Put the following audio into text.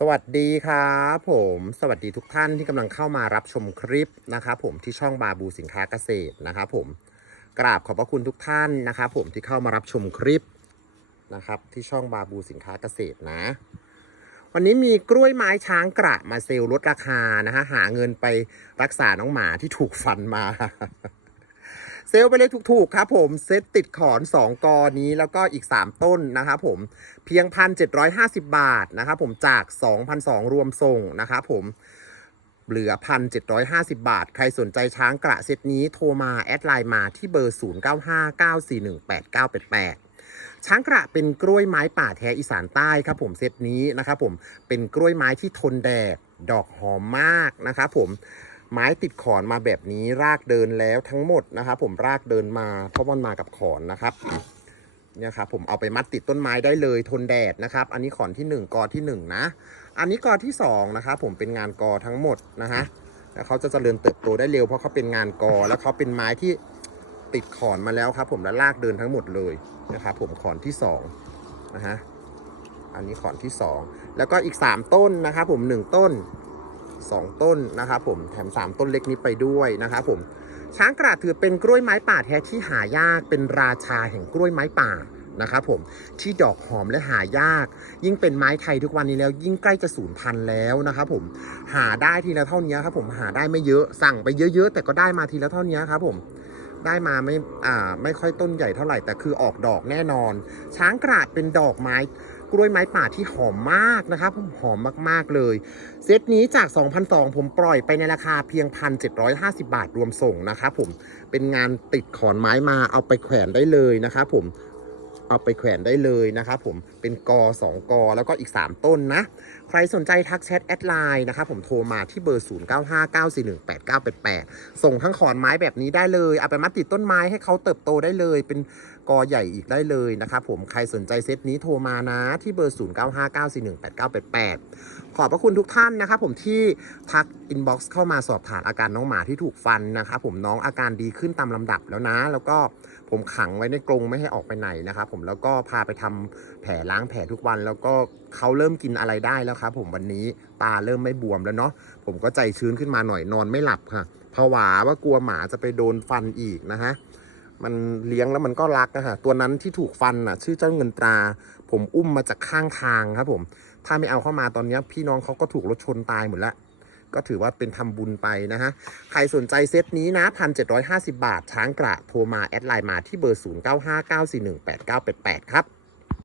สวัสดีครับผมสวัสดีทุกท่านที่กำลังเข้ามารับชมคลิปนะครับผมที่ช่องบาบูสินค้าเกษตรนะครับผมกราบขอบพระคุณทุกท่านนะครับผมที่เข้ามารับชมคลิปนะครับที่ช่องบาบูสินค้าเกษตรนะ วันนี้มีกล้วยไม้ช้างกระมาเซลล์ลดราคานะฮะหาเงินไปรักษาน้องหมาที่ถูกฟันมา เซลไปเลยถูกๆครับผมเซตติดขอน 2 กอนี้แล้วก็อีก 3 ต้นนะครับผมเพียง 1,750 บาทนะครับผมจาก 2,200 รวมส่งนะครับผมเหลือ 1,750 บาท ใครสนใจช้างกระเซตนี้โทรมา แอดไลน์มาที่เบอร์ 0959418988ช้างกระเป็นกล้วยไม้ป่าแท้อีสานใต้ครับผมเซตนี้นะครับผมเป็นกล้วยไม้ที่ทนแดดดอกหอมมากนะครับผม ไม้ติดขอนมาแบบนี้รากเดินแล้วทั้งหมดนะครับผมรากเดินมาเพราะมันมากับขอนนะครับเนี่ยครับผมเอาไปมัดติดต้นไม้ได้เลยทนแดดนะครับ อันนี้ขอนที่หนึ่งกอที่หนึ่งนะ อันนี้กอที่สองนะครับผมเป็นงานกอทั้งหมดนะฮะแล้วเขาจะเจริญเติบโตได้เร็วเพราะเขาเป็นงานกอ แล้วเขาเป็นไม้ที่ติดขอนมาแล้วครับ ผมและรากเดินทั้งหมดเลยนะครับผมขอนที่สองนะฮะอันนี้ขอนที่สองแล้วก็อีกสามต้นนะครับผมหนึ่งต้น 2 ต้นนะครับผมแถม 3 ต้นเล็กนี้ไปด้วยนะครับผมช้างกระถือเป็นกล้วยไม้ป่าแท้ที่หายากเป็นราชาแห่งกล้วยไม้ป่านะครับผมที่ดอกหอมและหายาก ยิ่งเป็นไม้ไทยทุกวันนี้แล้ว ยิ่งใกล้จะสูญพันธุ์แล้วนะครับผมหาได้ทีละเท่านี้ครับผมหาได้ไม่เยอะสั่งไปเยอะ ๆ แต่ก็ได้มาทีละเท่านี้ครับผมได้มาไม่อ่าไม่ค่อยต้นใหญ่เท่าไหร่แต่คือออกดอกแน่นอน ช้างกระเป็นดอกไม้ กล้วยไม้ป่าที่หอมมากนะครับผมหอมมากๆเลย เซตนี้จาก 2,200 ผมปล่อยไปในราคาเพียง 1,750 บาทรวมส่งนะครับผมเป็นงานติดขอนไม้มาเอาไปแขวนได้เลยนะครับผม เอาไปแขวนได้เลยนะครับผมเป็นกอ 2 กอ แล้วก็อีก 3 ต้นนะ ใครสนใจทักแชทแอดไลน์นะครับผมโทรมาที่เบอร์ 0959418988 ส่งทั้งขอนไม้แบบนี้ได้เลย เอาไปมัดติดต้นไม้ให้เขาเติบโตได้เลย เป็นกอใหญ่อีกได้เลยนะครับผมใครสนใจเซตนี้โทรมานะที่เบอร์ 0959418988 ขอบพระคุณทุกท่านนะครับผมที่ทักอินบ็อกซ์เข้ามาสอบถามอาการน้องหมาที่ถูกฟันนะครับผมน้องอาการดีขึ้นตามลำดับแล้วนะ แล้วก็ผมขังไว้ในกรงไม่ให้ออกไปไหนนะครับผมแล้วก็พาไปทำแผลล้างแผลทุกวัน แล้วก็เขาเริ่มกินอะไรได้แล้วครับผมวันนี้ตาเริ่มไม่บวมแล้วเนาะผมก็ใจชื้นขึ้นมาหน่อยนอนไม่หลับค่ะผวาว่ากลัวหมาจะไปโดนฟันอีกนะฮะมันเลี้ยงแล้วมันก็รักนะฮะตัวนั้นที่ถูกฟันอะ ชื่อเจ้าเงินตรา ผมอุ้มมาจากข้างทางครับผม ถ้าไม่เอาเข้ามาตอนนี้พี่น้องเขาก็ถูกรถชนตายหมดแล้ว ก็ถือว่าเป็นทำบุญไปนะฮะ ใครสนใจเซตนี้นะ1,750บาท ช้างกระโทรมา แอดไลน์มาที่เบอร์0959418988ครับ